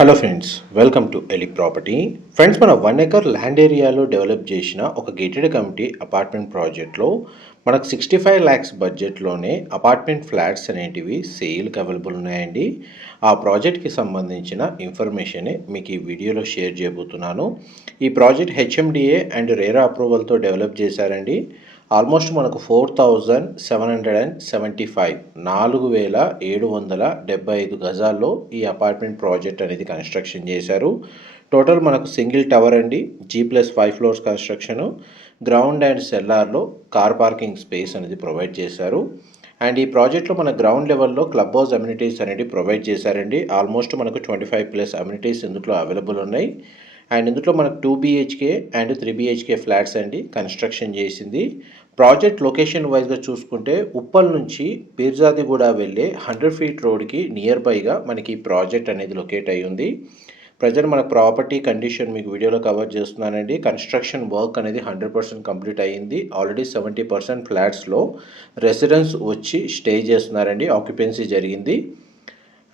Hello friends welcome to Eli property friends మన one acre land ఏరియాలో develop చేసిన ఒక గేటెడ్ కమిటీ అపార్ట్మెంట్ ప్రాజెక్ట్లో మనకు సిక్స్టీ ఫైవ్ ల్యాక్స్ బడ్జెట్లోనే అపార్ట్మెంట్ ఫ్లాట్స్ అనేటివి సేల్కి అవైలబుల్ ఉన్నాయండి. ఆ ప్రాజెక్ట్కి సంబంధించిన ఇన్ఫర్మేషనే మీకు ఈ వీడియోలో షేర్ చేయబోతున్నాను. ఈ ప్రాజెక్ట్ హెచ్ఎండిఏ అండ్ రేరా అప్రూవల్తో డెవలప్ చేశారండి. ఆల్మోస్ట్ మనకు four thousand seven hundred and seventy five నాలుగు వేల ఏడు వందల డెబ్బై ఐదు గజాల్లో ఈ అపార్ట్మెంట్ ప్రాజెక్ట్ అనేది కన్స్ట్రక్షన్ చేశారు. టోటల్ మనకు సింగిల్ టవర్ అండి G plus five floors construction ground and సెల్లార్లో car parking space అనేది ప్రొవైడ్ చేశారు. అండ్ ఈ ప్రాజెక్ట్లో మన గ్రౌండ్ లెవెల్లో క్లబ్ హౌస్ అమ్యూనిటీస్ అనేది ప్రొవైడ్ చేశారండి. ఆల్మోస్ట్ మనకు ట్వంటీ ఫైవ్ ప్లస్ అమ్యూనిటీస్ ఇందులో అవైలబుల్ ఉన్నాయి. అండ్ ఇందులో మనకు two BHK and three BHK flats అండి కన్స్ట్రక్షన్ చేసింది. ప్రాజెక్ట్ లొకేషన్ వైజ్గా చూసుకుంటే ఉప్పల్ నుంచి పీర్జాదిగూడ వెళ్ళే హండ్రెడ్ ఫీట్ రోడ్కి నియర్ బైగా మనకి ఈ ప్రాజెక్ట్ అనేది లొకేట్ అయి ఉంది ప్రజెంట్ మన ప్రాపర్టీ కండిషన్ మీకు వీడియోలో కవర్ చేస్తున్నానండి. కన్స్ట్రక్షన్ వర్క్ అనేది హండ్రెడ్ పర్సెంట్ కంప్లీట్ అయ్యింది. ఆల్రెడీ సెవెంటీ పర్సెంట్ ఫ్లాట్స్లో రెసిడెన్స్ వచ్చి స్టే చేస్తున్నారండి. ఆక్యుపెన్సీ జరిగింది.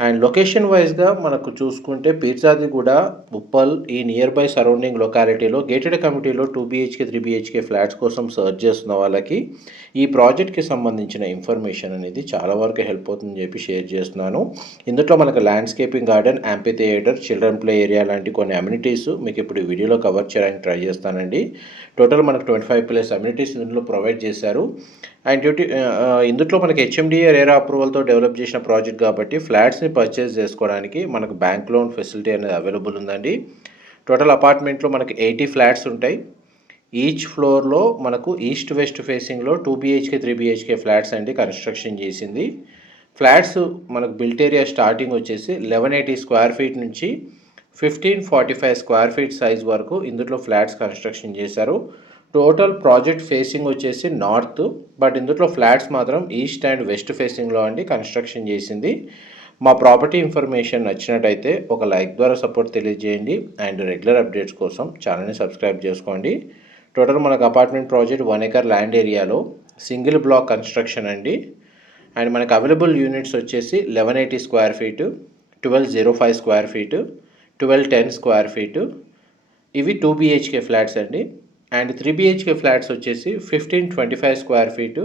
అండ్ లొకేషన్ వైజ్గా మనకు చూసుకుంటే పీర్జాది కూడా ఉప్పల్ ఈ నియర్ బై సరౌండింగ్ లొకాలిటీలో గేటెడ్ కమిటీలో two BHK three BHK flats కోసం సర్చ్ చేస్తున్న వాళ్ళకి ఈ ప్రాజెక్ట్కి సంబంధించిన ఇన్ఫర్మేషన్ అనేది చాలా వరకు హెల్ప్ అవుతుందని చెప్పి షేర్ చేస్తున్నాను. ఇందులో మనకు landscaping garden amphitheatre children play area లాంటి కొన్ని అమ్యూనిటీస్ మీకు ఇప్పుడు ఈ వీడియోలో కవర్ చేయడానికి ట్రై చేస్తానండి. టోటల్ మనకు ట్వంటీ ఫైవ్ ప్లస్ అమ్యూనిటీస్ ఇందులో ప్రొవైడ్ చేశారు. అండ్ డ్యూటీ ఇందులో మనకి హెచ్ఎండిఏ రేరా అప్రూవల్తో డెవలప్ చేసిన ప్రాజెక్ట్ కాబట్టి ఫ్లాట్స్ ఫ్లాట్స్ని పర్చేస్ చేసుకోవడానికి మనకు బ్యాంక్ లోన్ ఫెసిలిటీ అనేది అవైలబుల్ ఉందండి. టోటల్ అపార్ట్మెంట్లో మనకి ఎయిటీ ఫ్లాట్స్ ఉంటాయి. ఈచ్ ఫ్లోర్లో మనకు ఈస్ట్ వెస్ట్ ఫేసింగ్లో two BHK three BHK flats అండి కన్స్ట్రక్షన్ చేసింది. ఫ్లాట్స్ మనకు బిల్ట్ ఏరియా స్టార్టింగ్ వచ్చేసి లెవెన్ ఎయిటీ స్క్వేర్ ఫీట్ నుంచి fifteen forty five square feet size వరకు ఇందులో ఫ్లాట్స్ కన్స్ట్రక్షన్ చేశారు. టోటల్ ప్రాజెక్ట్ ఫేసింగ్ వచ్చేసి నార్త్ బట్ ఇందులో ఫ్లాట్స్ మాత్రం ఈస్ట్ అండ్ వెస్ట్ ఫేసింగ్లో అండి కన్స్ట్రక్షన్ చేసింది. మా ప్రాపర్టీ ఇన్ఫర్మేషన్ నచ్చినట్టయితే ఒక లైక్ ద్వారా సపోర్ట్ తెలియజేయండి అండ్ రెగ్యులర్ అప్డేట్స్ కోసం ఛానల్ని సబ్స్క్రైబ్ చేసుకోండి. టోటల్ మనకు apartment project one acre land ఏరియాలో సింగిల్ బ్లాక్ కన్స్ట్రక్షన్ అండి. అండ్ మనకు అవైలబుల్ యూనిట్స్ వచ్చేసి eleven eighty square feet twelve zero five square feet twelve ten square feet. ఇవి టూ బీహెచ్కే ఫ్లాట్స్ అండి. అండ్ త్రీ బీహెచ్కే ఫ్లాట్స్ వచ్చేసి fifteen twenty five square feet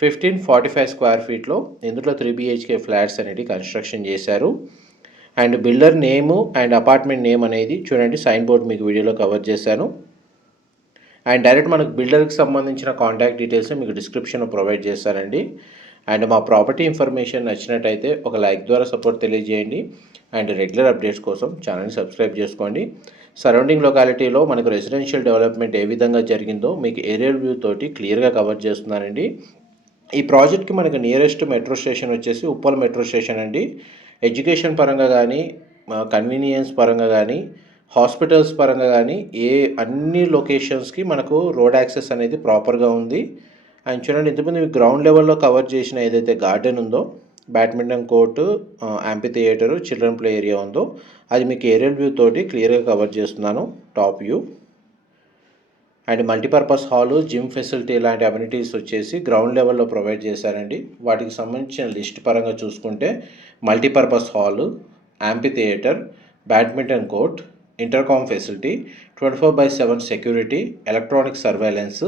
fifteen forty five square ఫీట్లో ఇందులో three BHK flats అనేది construction చేశారు. And builder name and apartment name అనేది చూడండి sign board మీకు వీడియోలో కవర్ చేశాను. అండ్ డైరెక్ట్ మనకు బిల్డర్కి సంబంధించిన కాంటాక్ట్ డీటెయిల్స్ మీకు డిస్క్రిప్షన్లో ప్రొవైడ్ చేస్తానండి. అండ్ మా ప్రాపర్టీ ఇన్ఫర్మేషన్ నచ్చినట్టయితే ఒక లైక్ ద్వారా సపోర్ట్ తెలియజేయండి. అండ్ రెగ్యులర్ అప్డేట్స్ కోసం ఛానల్ని సబ్స్క్రైబ్ చేసుకోండి. సరౌండింగ్ లొకాలిటీలో మనకు రెసిడెన్షియల్ డెవలప్మెంట్ ఏ విధంగా జరిగిందో మీకు ఏరియల్ వ్యూ తోటి క్లియర్గా కవర్ చేస్తున్నానండి. ఈ ప్రాజెక్ట్కి మనకు నియరెస్ట్ మెట్రో స్టేషన్ వచ్చేసి ఉప్పల్ మెట్రో స్టేషన్ అండి. ఎడ్యుకేషన్ పరంగా కానీ కన్వీనియన్స్ పరంగా కానీ హాస్పిటల్స్ పరంగా కానీ ఏ అన్ని లొకేషన్స్కి మనకు రోడ్ యాక్సెస్ అనేది ప్రాపర్గా ఉంది. అండ్ చూడండి ఇంతకుముందు మీకు గ్రౌండ్ లెవెల్లో కవర్ చేసిన ఏదైతే గార్డెన్ ఉందో badminton court amphitheatre children play area ఉందో అది మీకు ఏరియల్ వ్యూ తోటి క్లియర్గా కవర్ చేస్తున్నాను top view and multipurpose hall gym facility లాంటి అమ్యూనిటీస్ వచ్చేసి గ్రౌండ్ లెవెల్లో ప్రొవైడ్ చేశారండి. వాటికి సంబంధించిన లిస్ట్ పరంగా చూసుకుంటే multipurpose hall amphitheatre badminton court intercom facility twenty four by seven security electronic surveillance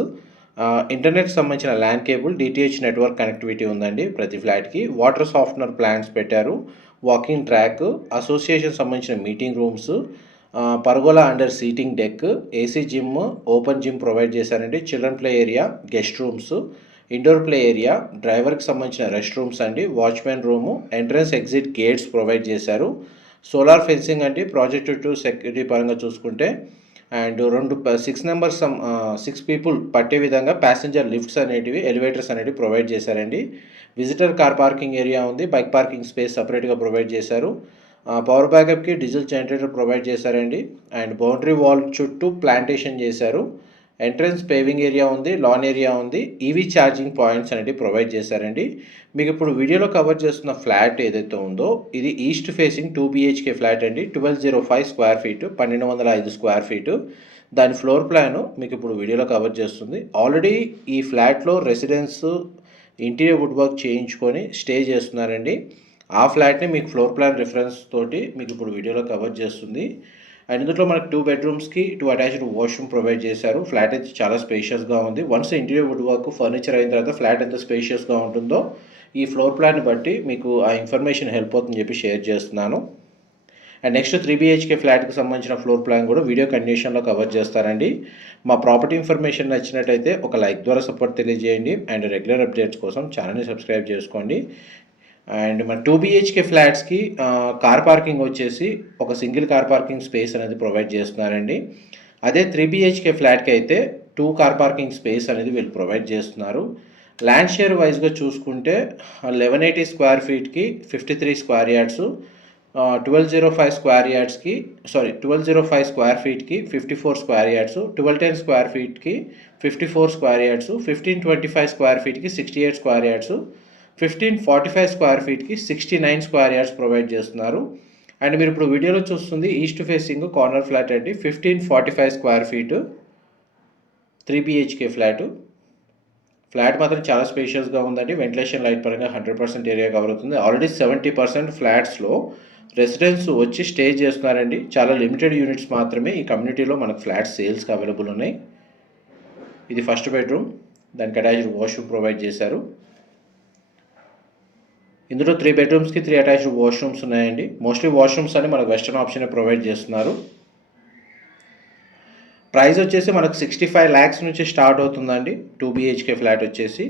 internet సంబంధించిన land cable DTH network connectivity ఉందండి ప్రతి ఫ్లాట్కి. వాటర్ సాఫ్ట్నర్ ప్లాంట్స్ పెట్టారు వాకింగ్ ట్రాక్ అసోసియేషన్ సంబంధించిన meeting rooms pergola under seating deck AC gym open gym provide చేశారండి. Children play area guest rooms indoor play area డ్రైవర్కి సంబంధించిన rest rooms అండి. Watchmen room entrance exit gates provide చేశారు. Solar fencing అండి project to security పరంగా చూసుకుంటే. And రెండు six numbers six people పట్టే విధంగా ప్యాసింజర్ లిఫ్ట్స్ అనేటివి ఎలివేటర్స్ అనేటివి ప్రొవైడ్ చేశారండి. విజిటర్ కార్ పార్కింగ్ ఏరియా ఉంది. బైక్ పార్కింగ్ స్పేస్ సపరేట్గా ప్రొవైడ్ చేశారు. పవర్ బ్యాకప్కి డీజిల్ జనరేటర్ ప్రొవైడ్ చేశారండి. అండ్ బౌండరీ వాల్ చుట్టూ ప్లాంటేషన్ చేశారు. ఎంట్రన్స్ పేవింగ్ ఏరియా ఉంది లాన్ ఏరియా ఉంది ఈవీ ఛార్జింగ్ పాయింట్స్ అనేవి ప్రొవైడ్ చేశారండి. మీకు ఇప్పుడు వీడియోలో కవర్ చేస్తున్న ఫ్లాట్ ఏదైతే ఉందో ఇది east facing two BHK flat అండి. Twelve zero five square feet పన్నెండు వందల ఐదు స్క్వేర్ ఫీటు దాని ఫ్లోర్ ప్లాను మీకు ఇప్పుడు వీడియోలో కవర్ చేస్తుంది. ఆల్రెడీ ఈ ఫ్లాట్లో రెసిడెన్స్ ఇంటీరియర్ వుడ్ వర్క్ చేయించుకొని స్టే చేస్తున్నారండి. ఆ ఫ్లాట్ని మీకు ఫ్లోర్ ప్లాన్ రిఫరెన్స్ తోటి మీకు ఇప్పుడు వీడియోలో కవర్ చేస్తుంది. అండ్ ఇందులో మనకు టూ బెడ్రూమ్స్కి టూ అటాచ్డ్ వాష్రూమ్ ప్రొవైడ్ చేశారు. ఫ్లాట్ అయితే చాలా స్పేషియస్గా ఉంది. Once interior wood work furniture అయిన తర్వాత ఫ్లాట్ ఎంత స్పేషియస్గా ఉంటుందో ఈ ఫ్లోర్ ప్లాన్ బట్టి మీకు ఆ ఇన్ఫర్మేషన్ హెల్ప్ అవుతుందని చెప్పి షేర్ చేస్తున్నాను. అండ్ నెక్స్ట్ త్రీ బీహెచ్కే ఫ్లాట్కి సంబంధించిన ఫ్లోర్ ప్లాన్ కూడా వీడియో కండిషన్లో కవర్ చేస్తారండి మా ప్రాపర్టీ ఇన్ఫర్మేషన్ నచ్చినట్టయితే ఒక లైక్ ద్వారా సపోర్ట్ తెలియజేయండి. అండ్ రెగ్యులర్ అప్డేట్స్ కోసం ఛానల్ని సబ్స్క్రైబ్ చేసుకోండి. అండ్ మన టూ బీహెచ్కే ఫ్లాట్స్కి కార్ పార్కింగ్ వచ్చేసి ఒక సింగిల్ కార్ పార్కింగ్ స్పేస్ అనేది ప్రొవైడ్ చేస్తున్నారండి. అదే త్రీ బిహెచ్కే ఫ్లాట్కి అయితే టూ కార్ పార్కింగ్ స్పేస్ అనేది వీళ్ళు ప్రొవైడ్ చేస్తున్నారు. ల్యాండ్ షేర్ వైజ్గా చూసుకుంటే eleven eighty square ఫీట్కి fifty three square yards twelve zero five square యార్డ్స్కి sorry twelve zero five square ఫీట్కి fifty four square yards twelve ten square ఫీట్కి fifty four square yards fifteen twenty five square ఫీట్కి sixty eight square yards fifteen forty five square ఫీట్కి sixty nine square yards provide చేస్తున్నారు. And మీరు ఇప్పుడు వీడియోలో చూస్తుంది east facing corner flat అండి. Fifteen forty five square feet three BHK flat flat మాత్రం చాలా స్పేషియస్గా ఉందండి. వెంటిలేషన్ లైట్ పరంగా హండ్రెడ్ పర్సెంట్ ఏరియా కవర్ అవుతుంది. ఆల్రెడీ సెవెంటీ పర్సెంట్ ఫ్లాట్స్లో రెసిడెంట్స్ వచ్చి స్టే చేస్తున్నారండి. చాలా లిమిటెడ్ యూనిట్స్ మాత్రమే ఈ కమ్యూనిటీలో మనకు ఫ్లాట్ సేల్స్కి అవైలబుల్ ఉన్నాయి. ఇది ఫస్ట్ బెడ్రూమ్ దానికి అటాచ్డ్ వాష్రూమ్ ప్రొవైడ్ చేశారు. ఇందులో త్రీ బెడ్రూమ్స్కి త్రీ అటాచ్డ్ వాష్రూమ్స్ ఉన్నాయండి. మోస్ట్లీ వాష్రూమ్స్ అని మనకు వెస్టర్న్ ఆప్షన్ ప్రొవైడ్ చేస్తున్నారు. ప్రైస్ వచ్చేసి మనకు సిక్స్టీ ఫైవ్ ల్యాక్స్ నుంచి స్టార్ట్ అవుతుందండి. టూ బీహెచ్కే ఫ్లాట్ వచ్చేసి.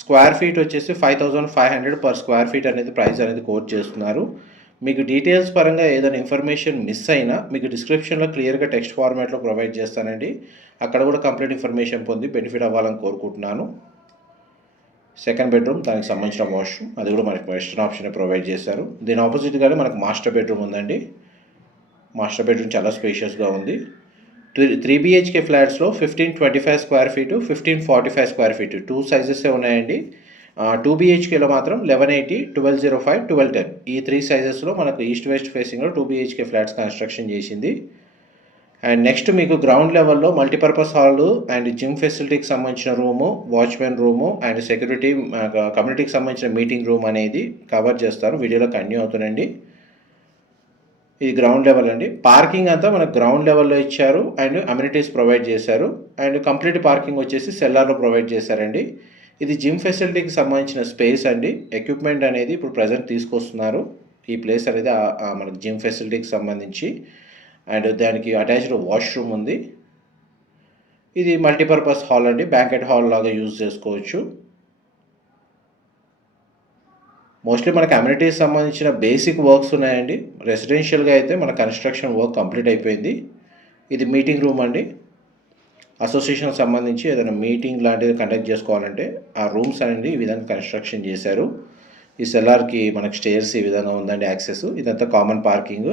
స్క్వేర్ ఫీట్ వచ్చేసి five thousand five hundred per square feet అనేది ప్రైస్ అనేది కోట్ చేస్తున్నారు. మీకు డీటెయిల్స్ పరంగా ఏదైనా ఇన్ఫర్మేషన్ మిస్ అయినా మీకు డిస్క్రిప్షన్లో క్లియర్గా టెక్స్ట్ ఫార్మాట్లో ప్రొవైడ్ చేస్తానండి. అక్కడ కూడా కంప్లీట్ ఇన్ఫర్మేషన్ పొంది బెనిఫిట్ అవ్వాలని కోరుకుంటున్నాను. సెకండ్ బెడ్రూమ్ దానికి సంబంధించిన వాష్రూమ్ అది కూడా మనకి వెస్టర్న్ ఆప్షన్ ప్రొవైడ్ చేశారు. దీని ఆపోజిట్గానే మనకు మాస్టర్ బెడ్రూమ్ ఉందండి. మాస్టర్ బెడ్రూమ్ చాలా స్పేషియస్గా ఉంది. Three three BHK ఫ్లాట్స్లో fifteen twenty five square feet fifteen forty five square feet two సైజెసే ఉన్నాయండి? టూ బీహెచ్కేలో మాత్రం eleven eighty twelve zero five twelve ten ఈ త్రీ సైజెస్లో మనకు ఈస్ట్ వెస్ట్ ఫేసింగ్లో టూ బీహెచ్కే ఫ్లాట్స్ కన్స్ట్రక్షన్ చేసింది. అండ్ నెక్స్ట్ మీకు ground లెవెల్లో మల్టీపర్పస్ హాల్ అండ్ జిమ్ ఫెసిలిటీకి సంబంధించిన room watchmen room and security కమ్యూనిటీకి సంబంధించిన మీటింగ్ రూమ్ అనేది కవర్ చేస్తారు. వీడియోలో కంటిన్యూ అవుతుందండి. ఇది గ్రౌండ్ లెవెల్ అండి. పార్కింగ్ అంతా మనకు గ్రౌండ్ లెవెల్లో ఇచ్చారు అండ్ అమ్యూనిటీస్ ప్రొవైడ్ చేశారు. అండ్ కంప్లీట్ పార్కింగ్ వచ్చేసి సెల్లార్లో ప్రొవైడ్ చేశారండి. ఇది జిమ్ ఫెసిలిటీకి సంబంధించిన స్పేస్ అండి. ఎక్విప్మెంట్ అనేది ఇప్పుడు ప్రజెంట్ తీసుకొస్తున్నారు. ఈ ప్లేస్ అనేది మనకి జిమ్ ఫెసిలిటీకి సంబంధించి. అండ్ దానికి అటాచ్డ్ వాష్రూమ్ ఉంది. ఇది మల్టీపర్పస్ హాల్ అండి. బ్యాంకెట్ హాల్ లాగా యూజ్ చేసుకోవచ్చు. మోస్ట్లీ మనకి అమ్యూనిటీస్ సంబంధించిన బేసిక్ వర్క్స్ ఉన్నాయండి. రెసిడెన్షియల్గా అయితే మన కన్స్ట్రక్షన్ వర్క్ కంప్లీట్ అయిపోయింది. ఇది మీటింగ్ రూమ్ అండి. అసోసియేషన్ సంబంధించి ఏదైనా మీటింగ్ లాంటిది కండక్ట్ చేసుకోవాలంటే ఆ రూమ్స్ అనేది ఈ విధంగా కన్స్ట్రక్షన్ చేశారు. ఈ సెల్లార్కి మనకి స్టేర్స్ ఈ విధంగా ఉందండి యాక్సెస్. ఇదంతా common parking.